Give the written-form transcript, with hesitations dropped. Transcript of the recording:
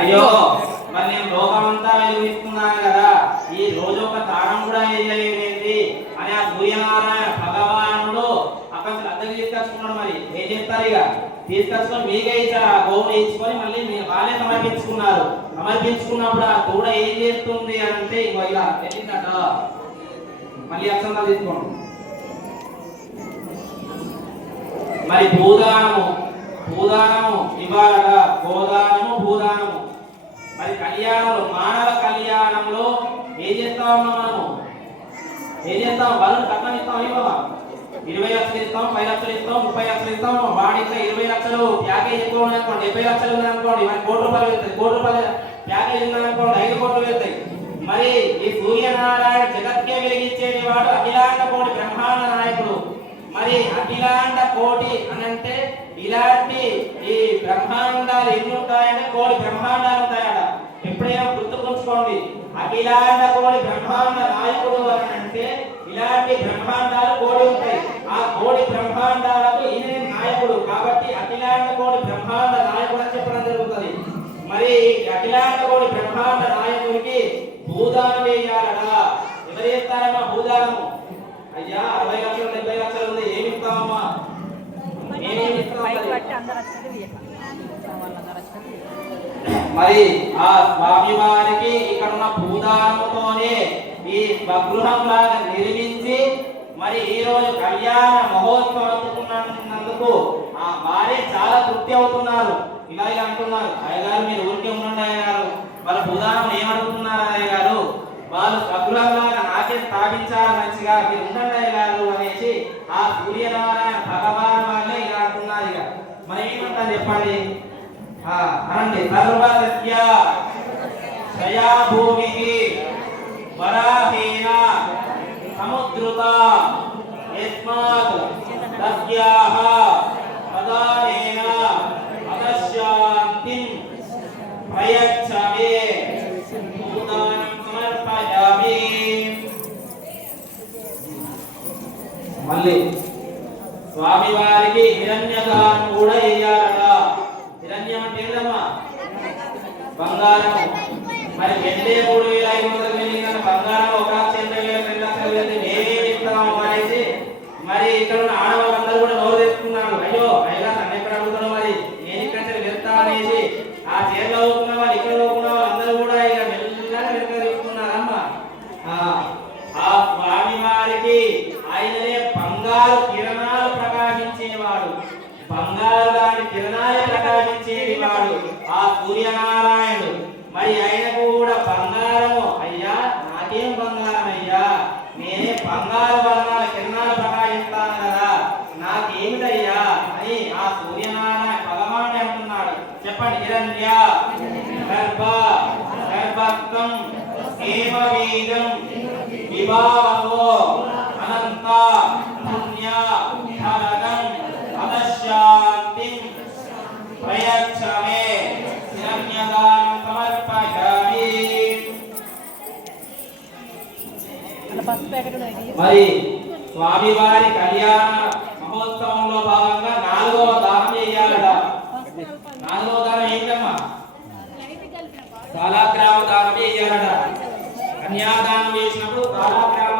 అయ్యో మరి నేను లోకమంతా వెలుగుతున్నాను కదా, ఈ రోజు ఒక తాళం కూడా వేయలేదేంటి అని ఆ సూర్యనారాయణ భగవానుడు అక్కడ అద్దెకి తీసుకొచ్చుకున్నాడు. మరి ఏం చేస్తారు, ఇక తీసుకొచ్చుకొని మీకే ఇచ్చారు, ఆ గోవును ఇచ్చుకొని మళ్ళీ వాళ్ళే సమర్పించుకున్నారు. సమర్పించుకున్నప్పుడు ఆ గోడ ఏం చేస్తుంది అంటే ఇగో ఇలా వెళ్ళిందట. మళ్ళీ అక్షంతా తీసుకోండి. మరి భూదానము ఇవ్వాలట, గోదానము భూదానము. మరి కళ్యాణంలో మానవ కళ్యాణంలో ఏం చేస్తా ఉన్నాం మనము, ఏం చేస్తాం, వాళ్ళని కట్నం ఇస్తాం. ఇవ్వ 20 లక్షలు ఇస్తాం, 10 లక్షలు ఇస్తాం, 30 లక్షలు ఇస్తాం. వాడి ఇంకా 20 లక్షలు ప్యాకేజ్ ఎక్కువ ఉందనుకోండి, 70 లక్షలు ఉందనుకోండి, మరి ₹1 కోటి వెళ్తాయి. ₹1 కోటి ప్యాకేజ్ ఉందనుకోండి, 5 కోట్లు వెళ్తాయి. మరి ఈ సూర్యనారాయణ జగత్కే వెలిగించేది వాడు అఖిలాండ కోటి బ్రహ్మాండ నాయకుడు. మరి అఖిలాండ కోటి అని అంటే ఇలాంటి ఈ బ్రహ్మాండాలు ఎన్ని ఉంటాయంటే కోటి బ్రహ్మాండాలు ఉంటాయట. ఎప్పుడైనా గుర్తుకుంచుకోండి, అఖిలాండ కోటి బ్రహ్మాండ నాయకుడు అని అంటే ఇలాంటి బ్రహ్మాండాలు కోటి ఉంటాయి. ఆ కోటి బ్రహ్మాండాలకు ఈయన నాయకుడు కాబట్టి అఖిలాండ కోటి బ్రహ్మాండ నాయకుడు అని చెప్పడం జరుగుతుంది. మరి అఖిలాండ కోటి బ్రహ్మాండ నాయకుడికి భూదానం వేయాలట. ఎవరు చేస్తారమ్మా భూదానము? అయ్యా 60 లక్షలు 70 లక్షలు ఉంది, ఏమి ఇస్తామమ్మా? మరి ఆ స్వామి వారికి ఇక్కడ ఉన్న భూదానముతోనే ఈ స్వగృహం లాగా నిర్మించి మరి ఈ రోజు కళ్యాణ మహోత్సవం అందుకున్నందుకు ఆ వారే చాలా తృప్తి అవుతున్నారు. ఇలా అంటున్నారు, అయ్యగారు మీరు ఊరికే ఉండండి అయ్యగారు, వాళ్ళ భూదానం ఏమడుగుతున్నారు అయ్యగారు, వాళ్ళు స్వగృహంలాగా నాకే స్థాపించారు, మంచిగా మీరు ఉండండి అయ్యగారు అనేసి ఆ సూర్యనారాయణ భగవాన్ వాళ్ళే ఇలా అంటున్నారు. ఇక మనం ఏమంటాం చెప్పండి, అనండి. సర్వసత్య క్షయా భూమికి వరాహేన సముద్రుత యస్మాత్ తస్యాః పదానేన అదశాంతిం ప్రయచ్చమే భూదానం సమర్పయామి. మళ్ళీ స్వామి వారికి హిరణ్యదానం కూడా చేయాలట. హిరణ్యం అంటే ఏంటమ్మా? బంగారం. మరి వెండే 3,500 మిలియన్ బంగారం 1,80,000 2 లక్షలు వెళ్తే నేనే చెప్తాము అనేసి మరి ఇక్కడ ఉన్న ఆడవాళ్ళందరూ కూడా నోరు తెచ్చుకున్నారు. అయ్యో అయ్యా నన్ను ఎక్కడ అడుగుతున్నావు, మరి నేను ఇక్కడ వెళ్తా అనేసి ఆ చీరలో ఊరుకున్న వాళ్ళు ఇక్కడ ఊరుకున్న వాళ్ళు అందరూ కూడా ఇక మెల్లగా వెనుక తీసుకున్నారమ్మా. ఆ స్వామి వారికి ఆయననే బంగారు కిరణాలు ప్రకాశించేవాడు, బంగారు దాని కిరణాలు ప్రకాశించేది వాడు ఆ సూర్యనారాయణుడు. మరి ఆయనకు కూడా బంగారము, అయ్యా నాకేం బంగారం అయ్యా, నేనే బంగారు వర్ణాల కిరణాలు ప్రకాశిస్తాను కదా, నాకేమిటయ్యా అని ఆ సూర్యనారాయణ భగవాన్ అంటున్నాడు. చెప్పండి. హిరణ్య గర్భస్థం హేమవీజం విభావో అనంత పుణ్య ఫలదం అదశాంతిం ప్రయచ్చమే హిరణ్యదానం సమర్పయామి. మరి స్వామివారి కళ్యాణ మహోత్సవంలో భాగంగా 4వ దానం చేయాలట. 4వ దానం ఏంటమ్మా? శాలాగ్రామ దానం చేయాలట. కన్యాదానం చేసినప్పుడు శాలాగ్రామ